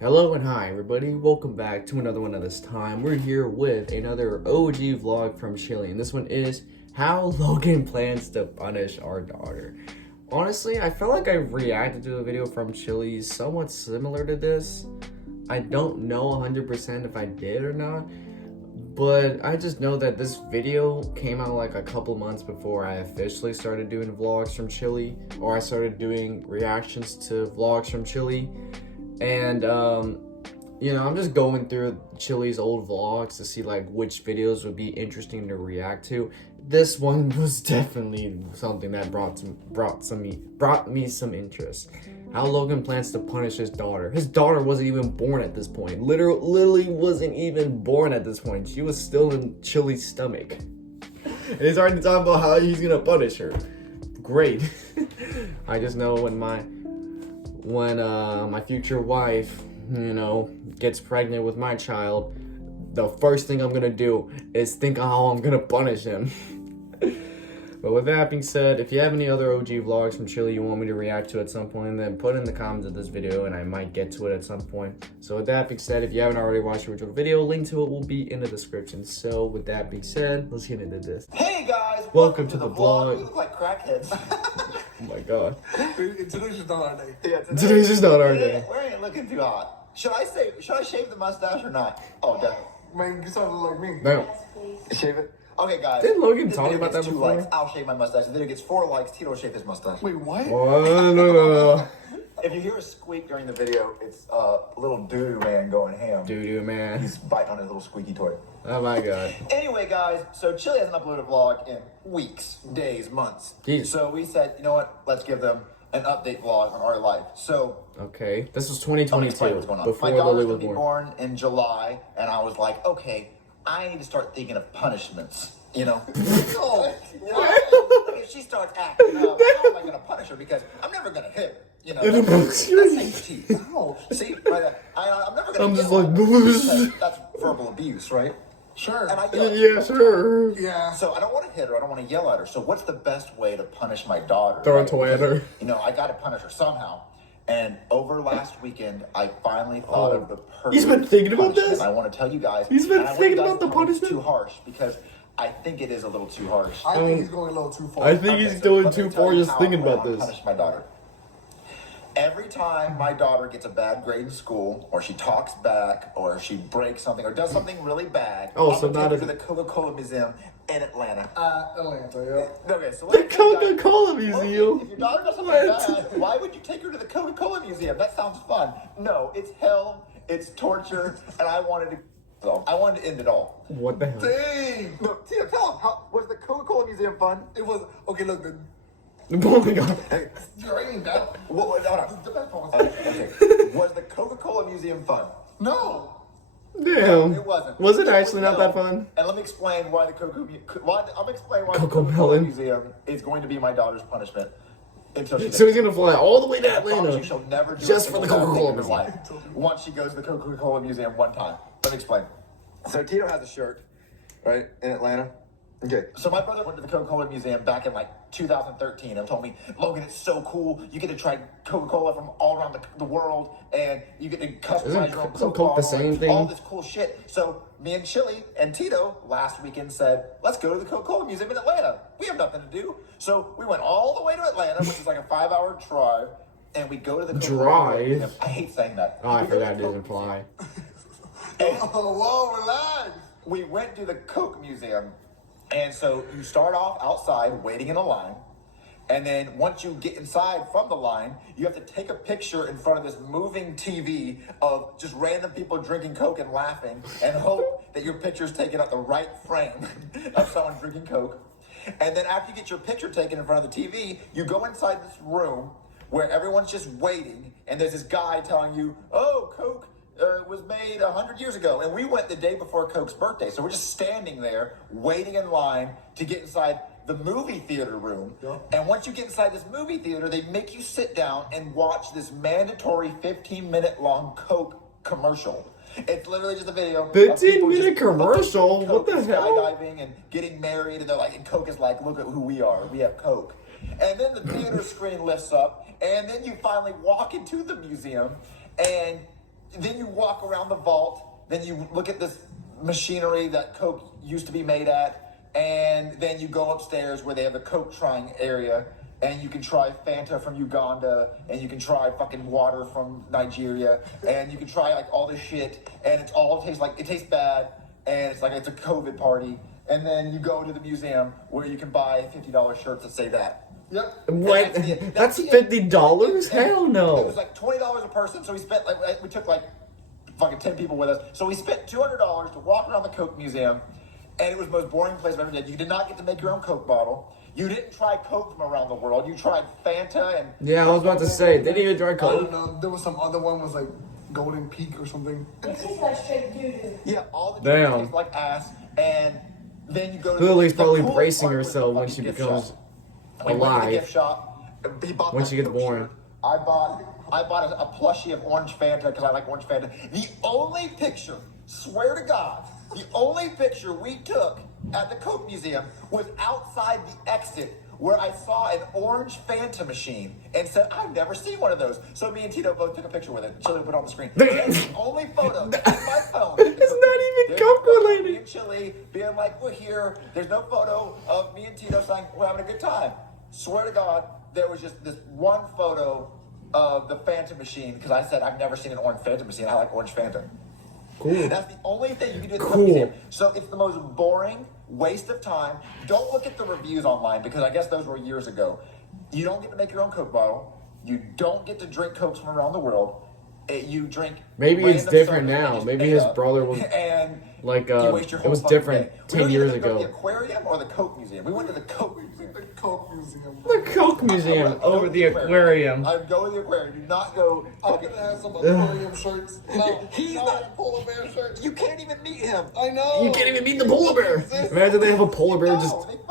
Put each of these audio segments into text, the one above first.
Hello and hi everybody, welcome back to another one of this time. We're here with another OG vlog from Chile, and this one is how Logan plans to punish our daughter. Honestly, I felt like I reacted to a video from Chile somewhat similar to this. I don't know 100% if I did or not, but I just know that this video came out like a couple months before I officially started doing vlogs from Chile, or I started doing reactions to vlogs from Chile. And I'm just going through Chile's old vlogs to see like which videos would be interesting to react to. This one was definitely something that brought me some interest. How Logan plans to punish his daughter. His daughter wasn't even born at this point. Literally wasn't even born at this point. She was still in Chile's stomach. And he's already talking about how he's gonna punish her. Great. I just know when my future wife, gets pregnant with my child, the first thing I'm gonna do is think of how I'm gonna punish him. But with that being said, if you have any other OG vlogs from Chile you want me to react to at some point, then put in the comments of this video and I might get to it at some point. So with that being said, if you haven't already watched the original video, link to it will be in the description. So with that being said, let's get into this. Hey guys! Welcome to the vlog. We look like crackheads. Oh my god. Today's just not our day. Yeah, Today's just not our day. We ain't looking too hot. Should I shave the mustache or not? Oh, definitely. Man, you sound like me. No. Shave it? Okay, guys. Didn't Logan This talk video about gets that 2 before? likes, I'll shave my mustache. If the video gets 4 likes, Tito will shave his mustache. Wait, what? Oh, no. If you hear a squeak during the video, it's little doo-doo man going ham. Doo-doo man. He's biting on his little squeaky toy. Oh my god. Anyway, guys, so Chile hasn't uploaded a vlog in weeks, days, months. Jeez. So we said, you know what? Let's give them an update vlog on our life. So Okay, this was Let me explain 2022, what's going on. before My daughter's Lily gonna was be born. born in July, and I was like, okay, I need to start thinking of punishments. So, if she starts acting up, how am I gonna punish her? Because I'm never gonna hit her. That's teeth. Oh, see, right, I'm never gonna. I'm just yell like, at her because that's verbal abuse, right? Sure. And I yell. Yeah, sure. Yeah. So I don't want to hit her. I don't want to yell at her. So what's the best way to punish my daughter? Throw a right? toy at her. I got to punish her somehow. And over last weekend, I finally thought of the perfect He's been thinking about punishment. this? I want to tell you guys. He's been and I want thinking you guys about the to tell me it's punishment? too harsh because I think it is a little too harsh. I think he's going a little too far. I think he's going let me too tell far you just how thinking I plan about on this. Punish my daughter. Every time my daughter gets a bad grade in school, or she talks back, or she breaks something, or does something really bad, Oh, I'm so gonna not take her a- to the Coca-Cola Museum in Atlanta. Atlanta, yeah. Okay, so The Coca-Cola Museum. If your daughter does something What? bad, why would you take her to the Coca-Cola Museum? That sounds fun. No, it's hell, it's torture, and I wanted to end it all. What the hell? Dang! Look, Tia, tell them, was the Coca-Cola Museum fun? It was, okay, look, the Oh my god. drain that. Hold on. The best part was, Okay. Was the Coca-Cola Museum fun? no! Damn. It wasn't. Was it actually not that fun? And let me explain why the Coco-melon. Coca-Cola Museum is going to be my daughter's punishment until she. So he's gonna fly all the way to I promise Atlanta you she'll never do just a for the single bad thing Coca-Cola in her Museum. life. Once she goes to the Coca-Cola Museum one time. Let me explain. So Tito has a shirt, right, in Atlanta. Okay. So my brother went to the Coca-Cola Museum back in like 2013 and told me, Logan, it's so cool. You get to try Coca-Cola from all around the world, and you get to customize your own Isn't Coke Coke the bottle same and thing? all this cool shit. So me and Chili and Tito last weekend said, let's go to the Coca-Cola Museum in Atlanta. We have nothing to do. So we went all the way to Atlanta, which is like a 5-hour drive, and we go to the Coca-Cola Museum. I hate saying that. Oh, I We go to forgot it the doesn't fly. Oh, whoa, relax! We went to the Coke Museum, and so you start off outside waiting in a line, and then once you get inside from the line, you have to take a picture in front of this moving TV of just random people drinking Coke and laughing, and hope that your picture's taken at the right frame of someone drinking Coke. And then after you get your picture taken in front of the TV, you go inside this room where everyone's just waiting, and there's this guy telling you, oh, Coke was made 100 years ago, and we went the day before Coke's birthday. So we're just standing there, waiting in line to get inside the movie theater room. Yeah. And once you get inside this movie theater, they make you sit down and watch this mandatory 15-minute long Coke commercial. It's literally just a video. of 15-minute people just commercial? Coke What the and hell? Skydiving and getting married, and they're like, and Coke is like, look at who we are. We have Coke. And then the theater screen lifts up, and then you finally walk into the museum, and then you walk around the vault. Then you look at this machinery that Coke used to be made at, and then you go upstairs where they have the Coke trying area, and you can try Fanta from Uganda, and you can try fucking water from Nigeria, and you can try like all this shit, and it tastes bad, and it's like it's a COVID party. And then you go to the museum where you can buy $50 shirts that say that. Yep. What? That's $50? Hell no. It was like $20 a person, so we spent we took like fucking 10 people with us. So we spent $200 to walk around the Coke Museum, and it was the most boring place I've ever did. You did not get to make your own Coke bottle. You didn't try Coke from around the world. You tried Fanta and... Yeah, I was about to say, they didn't even try I Coke. don't know. There was some other one was like Golden Peak or something. It tastes like straight doo-doo. Yeah, all the Damn. drinks taste like ass, and then you go to Lily's the probably coolest bracing part was herself the when fucking she gift becomes shop. We went to the gift alive. shop. He bought When that she gets Coke born. shirt. I bought a plushie of orange Fanta because I like orange Fanta. The only picture, swear to God, the only picture we took at the Coke Museum was outside the exit where I saw an orange Fanta machine and said, I've never seen one of those. So me and Tito both took a picture with it. Chili put it on the screen. That's the only photo in my phone. It's not even Coke related. Me and Chili being like, we're here. There's no photo of me and Tito saying, we're having a good time. Swear to God, there was just this one photo of the Fanta machine because I said, I've never seen an orange Fanta machine. I like orange Fanta. Cool. That's the only thing you can do at the Cool. Coke Museum. So it's the most boring waste of time. Don't look at the reviews online because I guess those were years ago. You don't get to make your own Coke bottle. You don't get to drink Cokes from around the world. You drink. Maybe it's random different sodas now. you just Maybe made his up, brother was and like, you waste your it whole was fucking different day. 10 We years didn't go to ago. the aquarium or the Coke Museum. We went to the Coke Museum. The Coke Museum. The Coke Museum Go over to the aquarium. I would go to the aquarium. Do not go. I'm gonna have some aquarium shirts. No, He's no, not a polar bear shirt. You can't even meet him. I know. You can't even meet the polar bear. Imagine they have a polar bear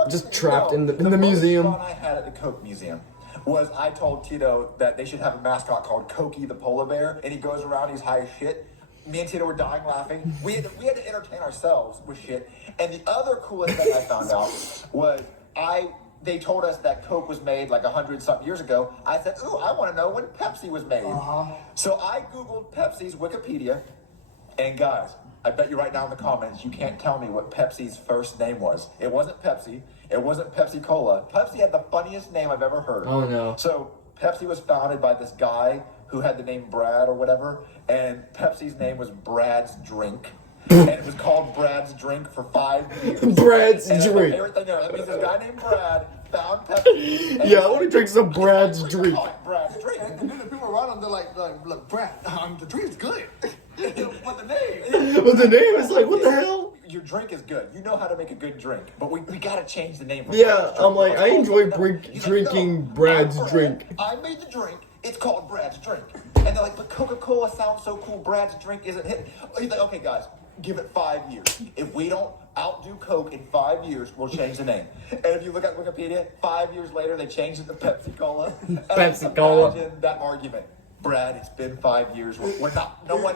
just trapped in the museum. The most fun I had at the Coke Museum was I told Tito that they should have a mascot called Cokie the polar bear, and he goes around, he's high as shit. Me and Tito were dying laughing. We had to entertain ourselves with shit. And the other coolest thing I found out was they told us that Coke was made like 100-something years ago. I said, ooh, I want to know when Pepsi was made. So I Googled Pepsi's Wikipedia, and guys, I bet you right now in the comments, you can't tell me what Pepsi's first name was. It wasn't Pepsi. It wasn't Pepsi Cola. Pepsi had the funniest name I've ever heard. Oh, no. So Pepsi was founded by this guy who had the name Brad or whatever, and Pepsi's name was Brad's Drink. And it was called Brad's Drink for 5 years. Brad's And that's my Drink. favorite thing there. That means this guy named Brad found Pepsi. and Yeah, I want to drink some Brad's we drink. call it Brad's Drink. And then the people around him, they're like, look, Brad, the drink's good. But the name. But the name is like, what the hell? Your drink is good. You know how to make a good drink, but we gotta change the name. From Yeah, Brad's Drink. I'm like, It's I called enjoy something else. He's like, drinking no, Brad's I'm Brad. drink. I made the drink. It's called Brad's Drink. And they're like, but Coca-Cola sounds so cool. Brad's Drink isn't hit. He's like, okay, guys, give it 5 years. If we don't outdo Coke in 5 years, we'll change the name. And if you look at Wikipedia, 5 years later, they changed it to Pepsi Cola. Pepsi Cola. Imagine that argument. Brad, it's been 5 years. We're not. No one.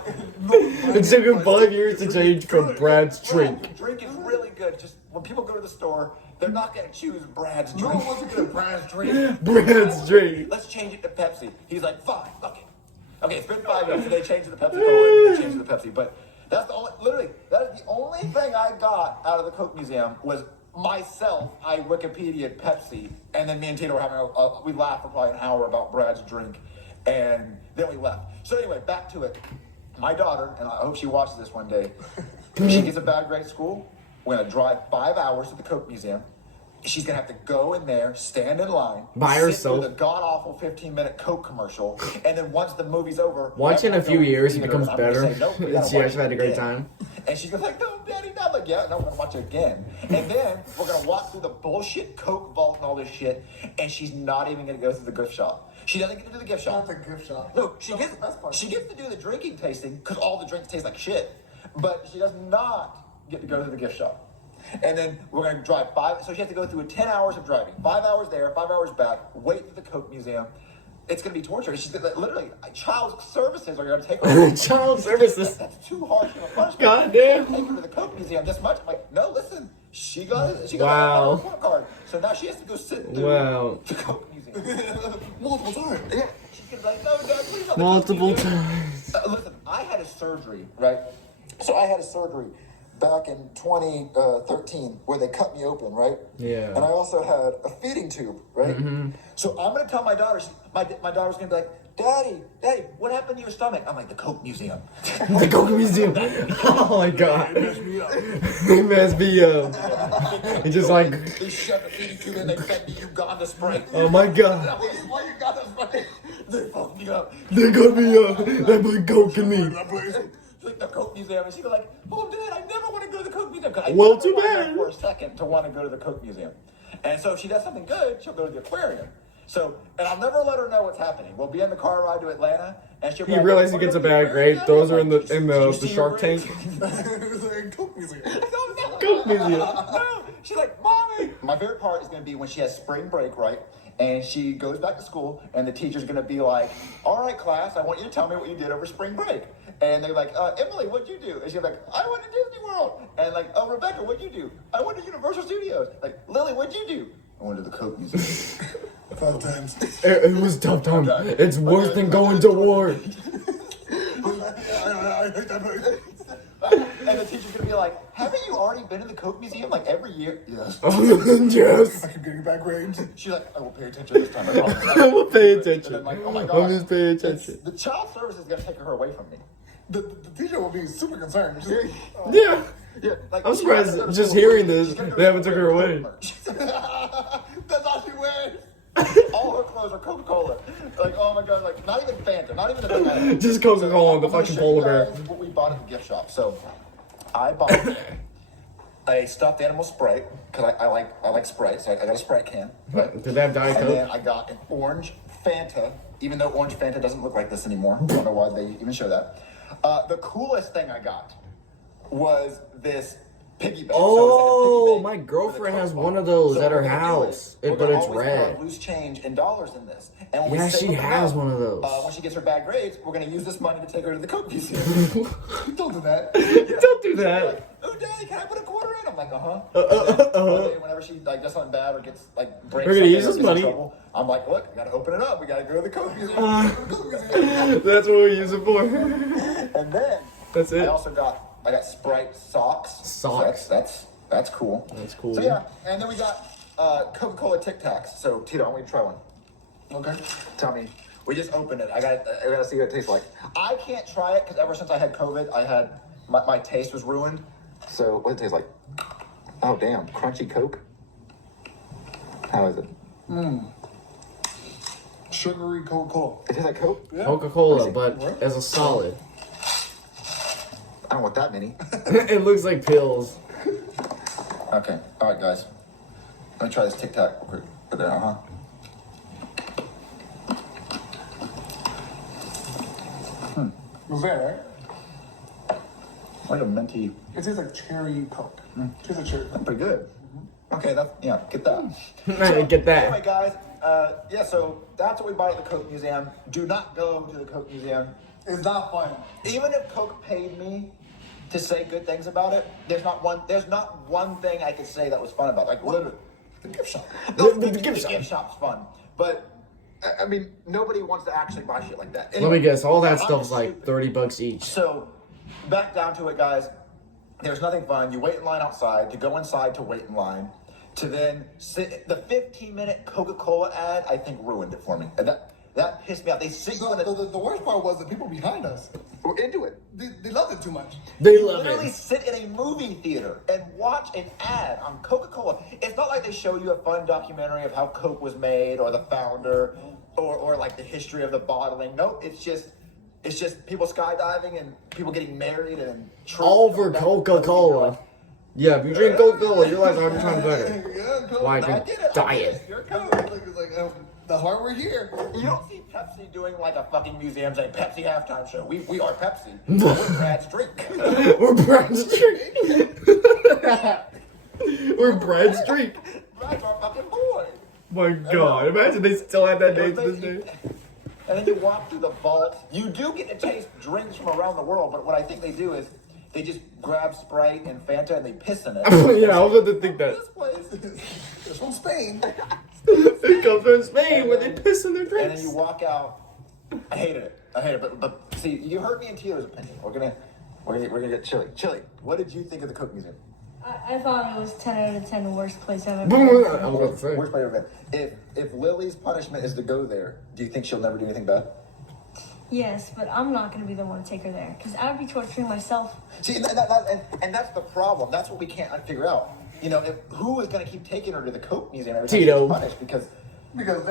It took him 5 years to change from Brad's drink. Your drink is really good. Just when people go to the store, they're not going to choose Brad's No drink. one wants to get a Brad's drink. Brad's drink. Let's change it to Pepsi. He's like, fine, okay. Okay, it's been 5 years, so they changed it to Pepsi Cola, and they changed it to Pepsi. But that's the only, literally, that is the only thing I got out of the Coke Museum was myself. I Wikipedia'd Pepsi, and then me and Tito were having we laughed for probably an hour about Brad's drink, and then we left. So anyway, back to it. My daughter, and I hope she watches this one day, she gets a bad grade at school. We're going to drive 5 hours to the Coke Museum. She's going to have to go in there, stand in line, By sit herself. through the god-awful 15-minute Coke commercial, and then once the movie's over... Watch in a few years, it becomes I'm gonna better. say, nope, we gotta She watch actually it had a great again. time. And she's gonna be like, no, Daddy, not like, yeah, no, we're gonna watch it again. And then we're gonna walk through the bullshit Coke vault and all this shit, and she's not even gonna go through the gift shop. She doesn't get to do the gift shop. Not the gift shop. Look, she That's gets the best part. she gets to do the drinking tasting because all the drinks taste like shit, but she does not get to go to the gift shop. And then we're going to drive 5, so she has to go through 10 hours of driving. 5 hours there, 5 hours back, wait at the Coke Museum. It's going to be torture. She's gonna, literally, child services are going to take her. Child services. That's too harsh of a punishment. Goddamn. Take her to the Coke Museum this much. I'm like, no, listen, she got Wow. a report card. So now she has to go sit through Wow. the Coke Museum. Multiple times. Yeah, she's going to be like, no, Dad, please not the Coke Multiple Museum. times. Listen, I had surgery, right? So I had a surgery back in 2013 where they cut me open, right? Yeah. And I also had a feeding tube, right? So I'm gonna tell my daughter, my daughter's gonna be like, Daddy, what happened to your stomach? I'm like, the Coke Museum. The Coke Museum. Oh my god. It messed me up. It messed me up. It's just like, They shoved the feeding tube in, they fed me Uganda Sprite. oh my god. Why you got this Sprite? They fucked me up. They got me up. They put Coke in me. Like the Coke Museum, and she'd be like, "Oh, Dad, I never want to go to the Coke Museum." I Well, never too want bad. her for a second to want to go to the Coke Museum, and so if she does something good, she'll go to the aquarium. So, and I'll never let her know what's happening. We'll be on the car ride to Atlanta, and she'll be He like, realized he "Wanna gets a go to the bad grade. aquarium?" Those are in Like, the "Did you see Shark your Tank. It was like Coke Museum. No. Coke Museum. No, she's like, Mommy. My favorite part is going to be when she has spring break, right? And she goes back to school, and the teacher's going to be like, all right, class, I want you to tell me what you did over spring break. And they're like, Emily, what'd you do? And she's like, I went to Disney World. And like, oh, Rebecca, what'd you do? I went to Universal Studios. Like, Lily, what'd you do? I went to the Coke Museum. 5 times. It was tough time. It's worse than going to war. I hate that place. And the teacher's going to be like, haven't you already been to the Coke Museum like every year? Yes. Yes. I keep getting bad grades. She's like, I will pay attention this time. I promise. I will pay And attention. then like, oh my God. I'm just paying attention. The child service is going to take her away from me. The teacher will be super concerned. She's like, Yeah. Yeah, like, I'm surprised just hearing this, they haven't took her away. That's all she wears. All her clothes are Coca-Cola. Like, oh my God, like, not even Fanta, not even the banana. Just Coca-Cola and the I'm gonna fucking show you polar bear. guys what we bought at the gift shop. So, I bought a stuffed animal Sprite, because I like Sprite, so I got a Sprite can. Right? Did they have Diet And then Coke? I got an orange Fanta, even though orange Fanta doesn't look like this anymore. I don't know why they even show that. The coolest thing I got was this piggy bank. Oh, So it's like a piggy bank my with a girlfriend Coke has bottle. one of those So at her what we're gonna do house, is we're but gonna it's always red. put loose change and dollars in this. And when Yeah, we save she up has enough, one of those. When she gets her bad grades, we're gonna use this money to take her to the Coke Museum. don't do that. Don't do that. Oh, Daddy, can I put a quarter in? I'm like, One uh-huh. day, whenever she like does something bad or gets like breaks We're gonna something use or this gets in money. trouble, I'm like, look, we gotta open it up. We gotta go to the Coke Museum. That's what we use it for. And then That's it. I got Sprite socks. Socks? So that's cool. That's cool. So yeah, and then we got Coca-Cola Tic Tacs. So Tito, I want you to try one. Okay. Tell me. We just opened it. I gotta see what it tastes like. I can't try it because ever since I had COVID, my taste was ruined. So what does it taste like? Oh damn, crunchy Coke. How is it? Sugary Coca-Cola. It tastes like Coke. Yeah. Coca-Cola, but as a solid. I don't want that many. It looks like pills. Okay. All right, guys. Let me try this Tic Tac real quick. Put that on, huh? Was that right? Like a minty. It tastes like cherry Coke. Tastes like cherry Coke. Pretty good. Okay, get that. Get that. Anyway, guys, so that's what we bought at the Coke Museum. Do not go to the Coke Museum. It's not fun. Even if Coke paid me to say good things about it, there's not one thing I could say that was fun about it. Like, literally, the gift shop. No, the gift shop's fun. But, I mean, nobody wants to actually buy shit like that. Let me Anyway, guess, all that I'm stuff's just like stupid. $30 each. So, back down to it, guys. There's nothing fun. You wait in line outside, to go inside to wait in line, to then sit. The 15-minute Coca-Cola ad, I think, ruined it for me. And that pissed me off. They sit you in The worst part was the people behind us. we're into it. They loved it too much. They You love literally it. sit in a movie theater and watch an ad on Coca-Cola. It's not like they show you a fun documentary of how Coke was made or the founder or like the history of the bottling. Nope, it's just people skydiving and people getting married and All for Coca-Cola. Yeah, if you drink Coca-Cola, your life's 100 times better. Yeah, Coke. Why I drink get it. diet? You're Coke. It's like the heart we're here. You don't see Pepsi doing like a fucking museum saying Pepsi halftime show. We are Pepsi. We're Brad's drink. We're Brad's drink. We're Brad's drink. Brad's our fucking boy. My God, imagine they still have that name to this day. And then you walk through the vault. You do get to taste drinks from around the world, but what I think they do is they just grab Sprite and Fanta and they piss in it. Yeah, I was about to think that. This place. It's from Spain. It comes from Spain where they piss in their And then drinks. you walk out, I hated it. But see, you heard me and Tito's opinion. We're gonna get Chili. Chili, what did you think of the Coke Museum? I thought it was 10 out of 10 the worst place I've ever Boom, been. I was about to say. Worst place I've ever been. If Lily's punishment is to go there, do you think she'll never do anything bad? Yes, but I'm not going to be the one to take her there because I would be torturing myself. See, and that's the problem. That's what we can't figure out. You know, who is going to keep taking her to the Coke Museum every time Tito. she's punished? Because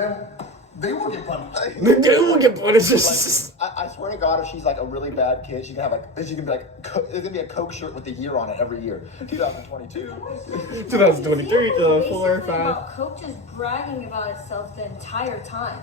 they will get punished. They will get punished. I swear to God, if she's like a really bad kid, she can have there's gonna be a Coke shirt with the year on it every year. 2022, 2023, Basically 2004, 5. about Coke just bragging about itself the entire time.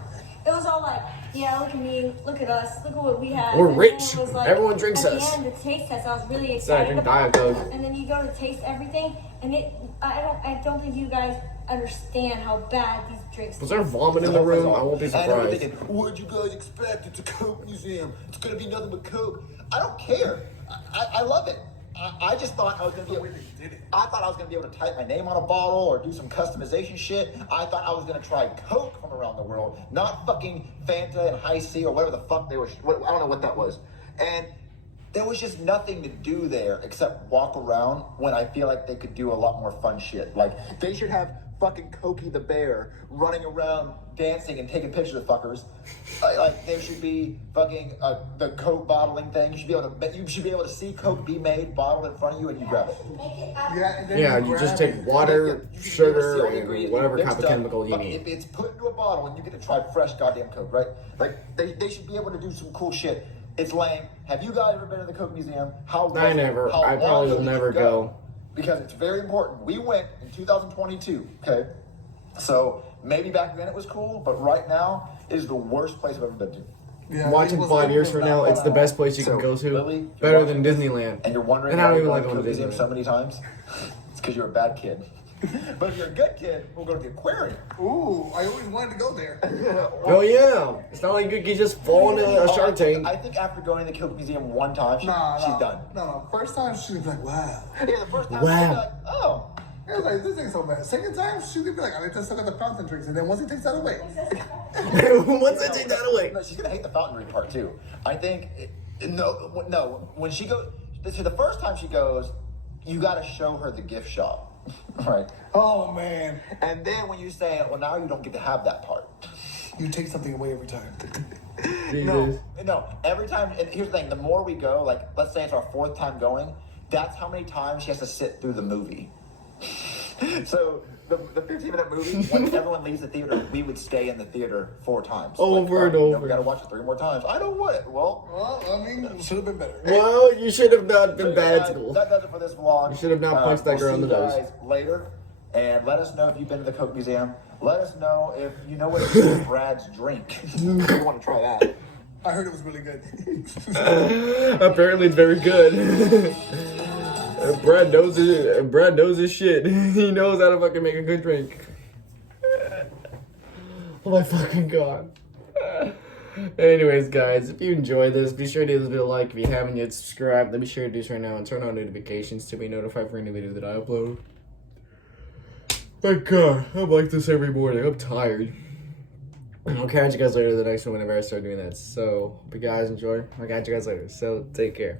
It was all like, yeah, look at me, look at us, look at what we have. We're And rich. then it was like, Everyone drinks at us. the end, the taste test, I was really So I excited drink about. Diet Coke. And then you go to taste everything, and I don't think you guys understand how bad these drinks Was taste. there vomit in the room? I won't be And I remember surprised. thinking, what'd you guys expect? It's a Coke Museum. It's gonna be nothing but Coke. I don't care. I love it. I just thought I was gonna be able. I thought I was gonna be able to type my name on a bottle or do some customization shit. I thought I was gonna try Coke from around the world, not fucking Fanta and High C or whatever the fuck they were. I don't know what that was. And there was just nothing to do there except walk around when I feel like they could do a lot more fun shit. Like they should have fucking Cokie the bear running around dancing and taking pictures of fuckers. Like there should be fucking the Coke bottling thing. You should be able to see Coke be made, bottled in front of you, and you grab it. Yeah, you just take water, sugar, and whatever kind of chemical you need. It's put into a bottle, and you get to try fresh goddamn Coke, right? Like they should be able to do some cool shit. It's lame. Have you guys ever been to the Coke Museum? I probably will never go. Because it's very important. We went in 2022, okay? So maybe back then it was cool, but right now it is the worst place I've ever been to. Yeah, Watching 5 years from now, it's the best place you can go to. Lily, Better than Disneyland. And you're wondering And I why don't you even go like to the going to Coke Museum Disneyland. so many times. It's because you're a bad kid. But if you're a good kid, we'll go to the aquarium. Ooh, I always wanted to go there. Oh yeah, it's not like you can just fall into a Shark Tank. I think after going to the Coke Museum one time, she's done. No. First time she's gonna be like, wow. Yeah, the first time Wow. she'd be like, oh. I was like, this ain't so bad. Second time, she's gonna be like, I need to suck at the fountain drinks. And then once he takes that away, Once I take that away. No, she's gonna hate the fountain drink part too. I think no. When she goes, the first time she goes, you got to show her the gift shop, right? oh man, And then when you say, well, now you don't get to have that part. you take something away every time. Jesus. No. Every time. And here's the thing: the more we go, like let's say it's our 4th time going, that's how many times she has to sit through the movie. So the 15-minute movie, when everyone leaves the theater, we would stay in the theater 4 times. Over and over. We got to watch it 3 more times. I don't want it. Well, Well, I mean, it should have been better. Well, you should have not been bad at guys, school. that does it for this vlog. You should have not punched that girl in the we'll nose. see you guys later, and let us know if you've been to the Coke Museum. Let us know if you know what is Brad's drink. We want to try that. I heard it was really good. Apparently, it's very good. Brad knows his shit. He knows how to fucking make a good drink. Oh my fucking god. Anyways, guys, if you enjoyed this, be sure to give this video a like. If you haven't yet, subscribe. Let me share this right now and turn on notifications to be notified for any video that I upload. My god, I'm like this every morning. I'm tired. I'll catch you guys later the next one whenever I start doing that. So, hope you guys enjoy. I'll catch you guys later. So, take care.